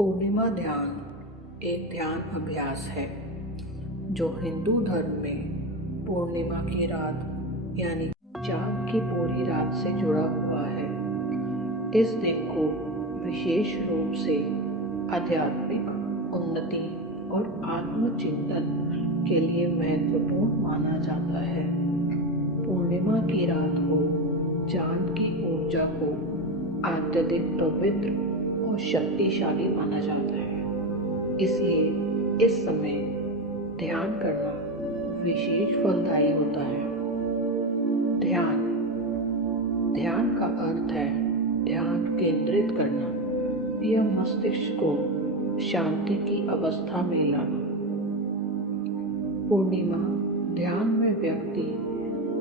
पूर्णिमा ध्यान एक ध्यान अभ्यास है जो हिंदू धर्म में पूर्णिमा की रात यानी चाँद की पूरी रात से जुड़ा हुआ है। इस दिन को विशेष रूप से आध्यात्मिक उन्नति और आत्मचिंतन के लिए महत्वपूर्ण माना जाता है। पूर्णिमा की रात को चाँद की ऊर्जा को अत्यधिक पवित्र और शक्तिशाली माना जाता है, इसलिए इस समय ध्यान करना विशेष फलदायी होता है। ध्यान का अर्थ है ध्यान केंद्रित करना या मस्तिष्क को शांति की अवस्था में लाना। पूर्णिमा ध्यान में व्यक्ति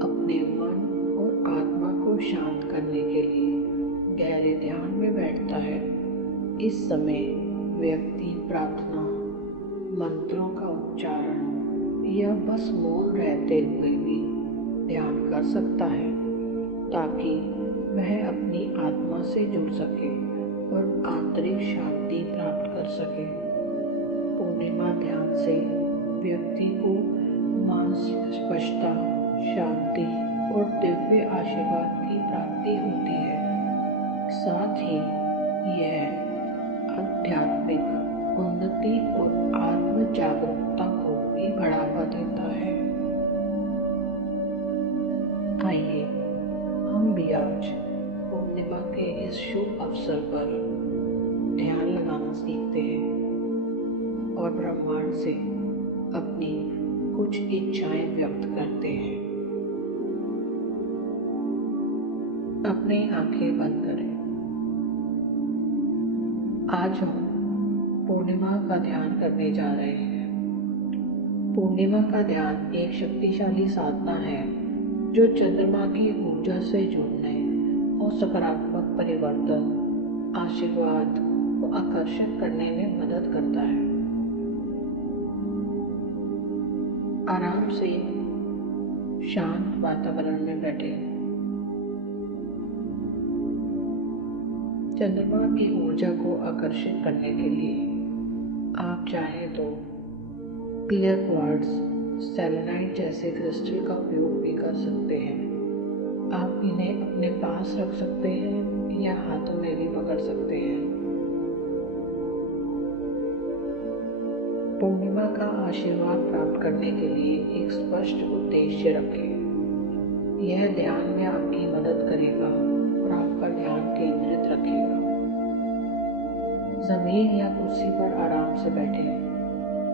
अपने मन और आत्मा को शांत करने के लिए गहरे ध्यान में बैठता है। इस समय व्यक्ति प्रार्थना, मंत्रों का उच्चारण या बस मौन रहते हुए भी ध्यान कर सकता है ताकि वह अपनी आत्मा से जुड़ सके और आंतरिक शांति प्राप्त कर सके। पूर्णिमा ध्यान से व्यक्ति को मानसिक स्पष्टता, शांति और दिव्य आशीर्वाद की प्राप्ति होती है। साथ ही यह आध्यात्मिक उन्नति और आत्म जागरूकता को भी बढ़ावा देता है। आइए हम भी आज पूर्णिमा के इस शुभ अवसर पर ध्यान लगाना सीखते हैं और ब्रह्मांड से अपनी कुछ इच्छाएं व्यक्त करते हैं। अपनी आंखें बंद करें। आज हम पूर्णिमा का ध्यान करने जा रहे हैं। पूर्णिमा का ध्यान एक शक्तिशाली साधना है जो चंद्रमा की ऊर्जा से जुड़ने और सकारात्मक परिवर्तन, आशीर्वाद को आकर्षित करने में मदद करता है। आराम से शांत वातावरण में बैठे। चंद्रमा की ऊर्जा को आकर्षित करने के लिए आप चाहें तो क्लियर क्वार्ट्ज, सेलेनाइट जैसे क्रिस्टल का उपयोग भी कर सकते हैं। आप इन्हें अपने पास रख सकते हैं या हाथों में भी पकड़ सकते हैं। पूर्णिमा का आशीर्वाद प्राप्त करने के लिए एक स्पष्ट उद्देश्य रखें। यह ध्यान में आपकी मदद करेगा और आपका ध्यान केंद्रित रखेगा। जमीन या कुर्सी पर आराम से बैठें।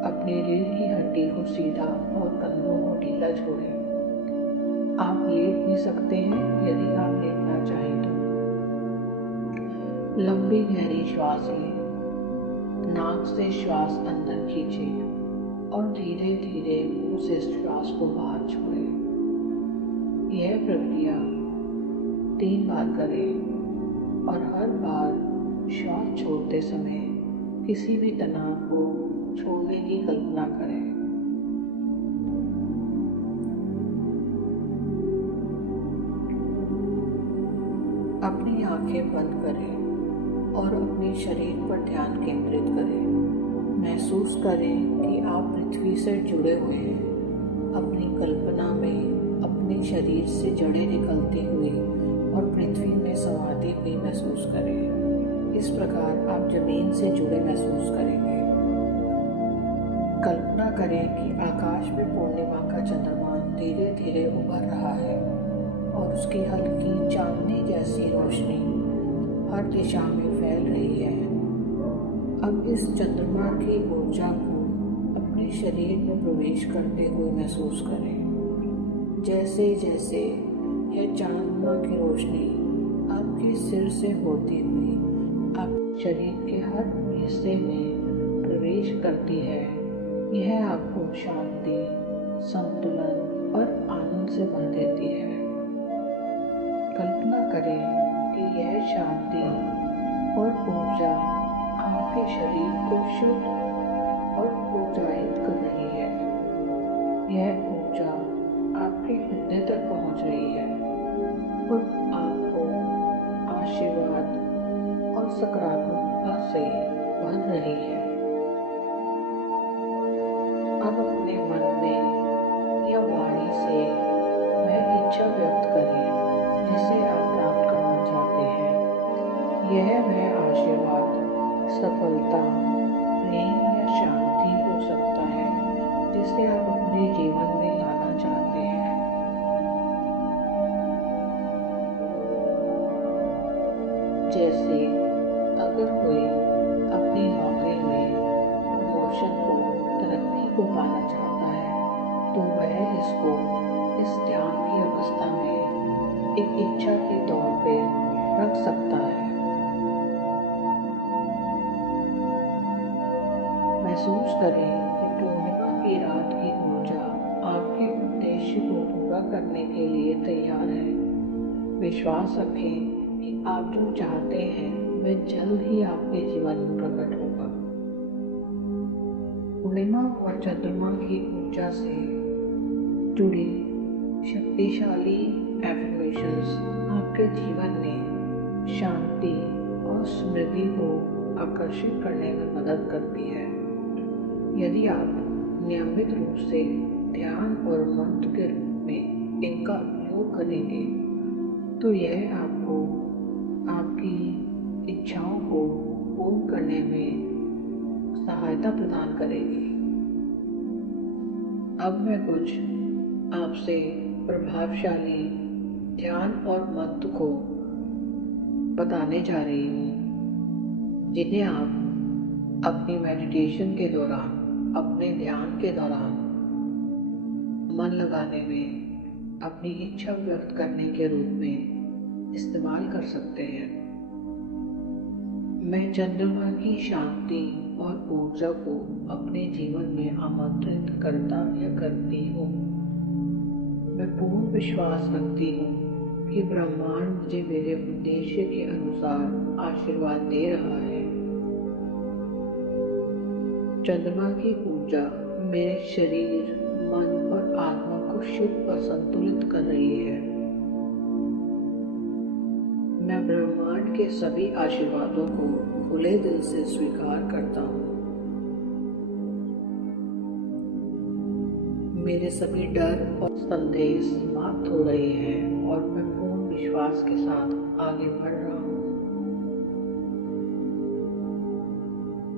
अपनी रीढ़ की हड्डी को सीधा और कंधों को ढीला छोड़ें। आप लेट भी सकते हैं यदि आप लेटना चाहें तो। लंबी गहरी श्वास लें। नाक से श्वास अंदर खींचें और धीरे धीरे मुंह से श्वास को बाहर छोड़ें। यह प्रक्रिया 3 बार करें और हर बार श्वास छोड़ते समय किसी भी तनाव को छोड़ने की कल्पना करें। अपनी आंखें बंद करें और अपने शरीर पर ध्यान केंद्रित करें। महसूस करें कि आप पृथ्वी से जुड़े हुए हैं। अपनी कल्पना में अपने शरीर से जड़ें निकलती हुई और पृथ्वी में समाती हुई महसूस करें। इस प्रकार आप जमीन से जुड़े महसूस करेंगे। कल्पना करें कि आकाश में पूर्णिमा का चंद्रमा धीरे धीरे उभर रहा है और उसकी हल्की चांदनी जैसी रोशनी हर दिशा में फैल रही है। अब इस चंद्रमा की ऊर्जा को अपने शरीर में प्रवेश करते हुए महसूस करें। जैसे जैसे यह चंद्रमा की रोशनी आपके सिर से होती हुई आप शरीर के हर हिस्से में प्रवेश करती है, यह आपको शांति, संतुलन और आनंद से भर देती है। कल्पना करें कि यह शांति और ऊर्जा आपके शरीर को शुद्ध और ऊर्जाहित कर रही है। यह ऊर्जा आपके हृदय तक पहुंच रही है और आपको आशीर्वाद और सकारात्मकता से भर रही है। अब अपने मन में या वाणी से वह इच्छा व्यक्त करें जिसे आप प्राप्त करना चाहते हैं। यह वह आशीर्वाद, सफलता, प्रेम या शांति हो सकता है जिसे आप अपने जीवन में लाना चाहते हैं। जैसे अगर कोई अपनी नौकरी में प्रमोशन को, तरक्की को पाना चाहता है तो वह इसको इस ध्यान की अवस्था में एक इच्छा के तौर पे रख सकता है। महसूस करें कि पूर्णिमा की रात की ऊर्जा आपके उद्देश्य को पूरा करने के लिए तैयार है। विश्वास रखें कि आप जो चाहते हैं वह जल्द ही आपके जीवन में प्रकट होगा। पूर्णिमा और चंद्रमा की ऊर्जा से जुड़ी शक्तिशाली एफर्मेशंस आपके जीवन में शांति और समृद्धि को आकर्षित करने में मदद करती है। यदि आप नियमित रूप से ध्यान और मंत्र के रूप में इनका उपयोग करेंगे तो यह आपको आपकी इच्छाओं को पूर्ण करने में सहायता प्रदान करेगी। अब मैं कुछ आपसे प्रभावशाली ध्यान और मंत्र को बताने जा रही हूँ जिन्हें आप अपनी मेडिटेशन के दौरान, अपने ध्यान के दौरान मन लगाने में, अपनी इच्छा व्यक्त करने के रूप में इस्तेमाल कर सकते हैं। मैं चंद्रमा की शांति और ऊर्जा को अपने जीवन में आमंत्रित करता या करती हूँ। मैं पूर्ण विश्वास रखती हूँ कि ब्रह्मांड मुझे मेरे उद्देश्य के अनुसार आशीर्वाद दे रहा है। चंद्रमा की ऊर्जा मेरे शरीर, मन और आत्मा को शुद्ध और संतुलित कर रही है। मैं ब्रह्मांड के सभी आशीर्वादों को खुले दिल से स्वीकार करता हूँ। मेरे सभी डर और संदेह समाप्त हो रहे हैं और मैं पूर्ण विश्वास के साथ आगे बढ़ रहा हूँ।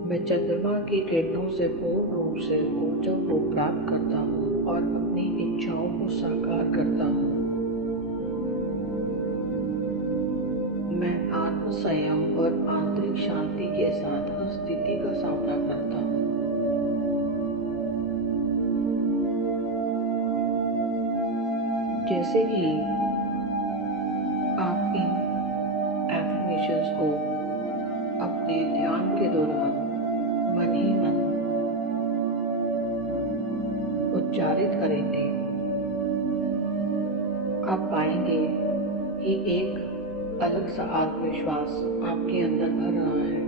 मैं चंद्रमा की किरणों से पूर्ण रूप से ऊर्जा को प्राप्त करता हूँ और अपनी इच्छाओं को साकार करता हूँ। मैं आत्म संयम और आंतरिक शांति के साथ हर स्थिति का सामना करता हूँ। जैसे कि आप इन एफर्मेशंस को अपने ध्यान के दौरान मन ही मन उच्चारित करेंगे, आप पाएंगे कि एक अलग सा आत्मविश्वास आपके अंदर भर रहा है।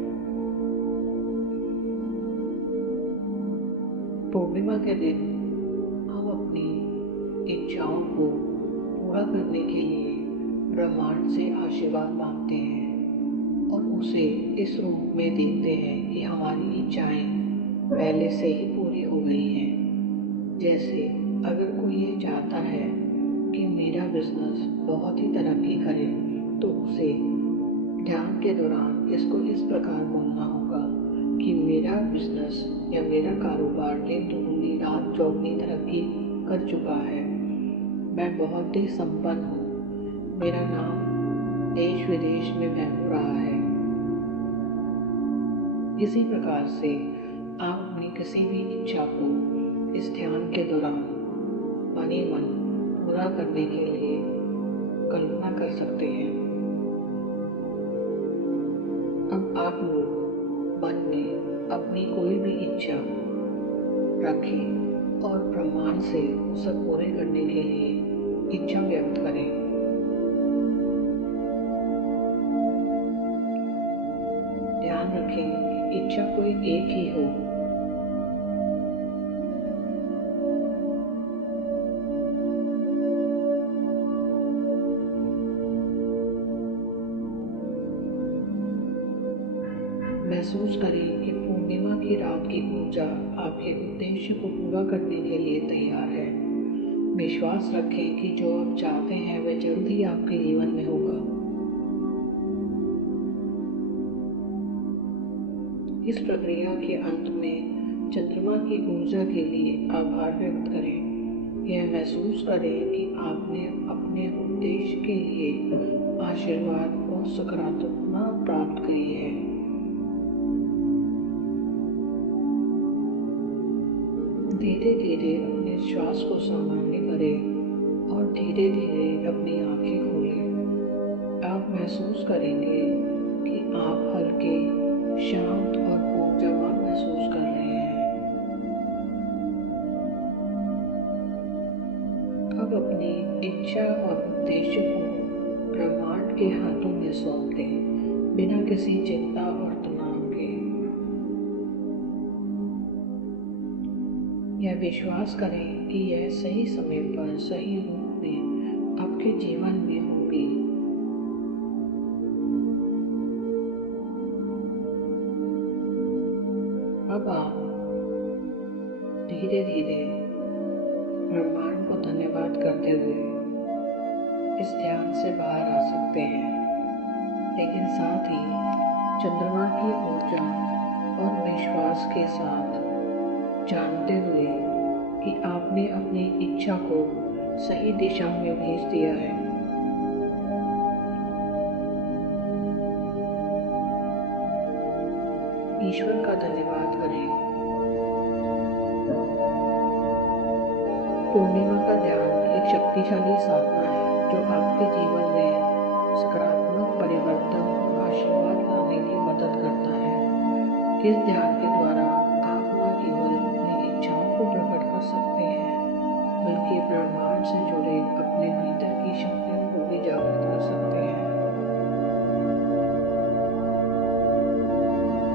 पूर्णिमा के दिन हम अपनी इच्छाओं को पूरा करने के लिए ब्रह्मांड से आशीर्वाद मांगते हैं और उसे इस रूप में देखते हैं कि हमारी इच्छाएं पहले से ही पूरी हो गई हैं। जैसे अगर कोई ये चाहता है कि मेरा बिजनेस बहुत ही तरक्की करे तो उसे ध्यान के दौरान इसको इस प्रकार बोलना होगा कि मेरा बिजनेस या मेरा कारोबार दिन दुगनी रात चौगुनी तरक्की कर चुका है। मैं बहुत ही संपन्न हूँ। मेरा नाम देश विदेश में महक रहा है। इसी प्रकार से आप अपनी किसी भी इच्छा को इस ध्यान के दौरान मन ही मन पूरा करने के लिए कल्पना कर सकते हैं। अब आप लोग मन में अपनी कोई भी इच्छा रखें और ब्रह्मांड से उसे पूरे करने के लिए इच्छा व्यक्त करें। ध्यान रखें कि इच्छा कोई एक ही हो। महसूस करें कि पूर्णिमा की रात की ऊर्जा आपके उद्देश्य को पूरा करने के लिए तैयार है। विश्वास रखें कि जो आप चाहते हैं वह जल्द ही आपके जीवन में होगा। इस प्रक्रिया के अंत में चंद्रमा की ऊर्जा के लिए आभार व्यक्त करें। यह महसूस करें कि आपने अपने उद्देश्य के लिए आशीर्वाद और सकारात्मकता प्राप्त की है। धीरे धीरे अपने श्वास को सामान्य करें और धीरे धीरे अपनी आंखें खोलें। आप महसूस करेंगे कि आप हल्के, शांत और ऊर्जावान महसूस कर रहे हैं। अब अपनी इच्छा और उद्देश्य को ब्रह्मांड के हाथों में सौंप दें, बिना किसी चिंता और तनाव के। यह विश्वास करें कि यह सही समय पर सही रूप में आपके जीवन में होगी। अब आप धीरे धीरे ब्रह्मांड को धन्यवाद करते हुए इस ध्यान से बाहर आ सकते हैं, लेकिन साथ ही चंद्रमा की ऊर्जा और विश्वास के साथ जानते हुए कि आपने अपनी इच्छा को सही दिशा में भेज दिया है। ईश्वर का धन्यवाद करें। पूर्णिमा का ध्यान एक शक्तिशाली साधना है जो आपके जीवन में सकारात्मक परिवर्तन और आशीर्वाद लाने की मदद करता है। इस ध्यान के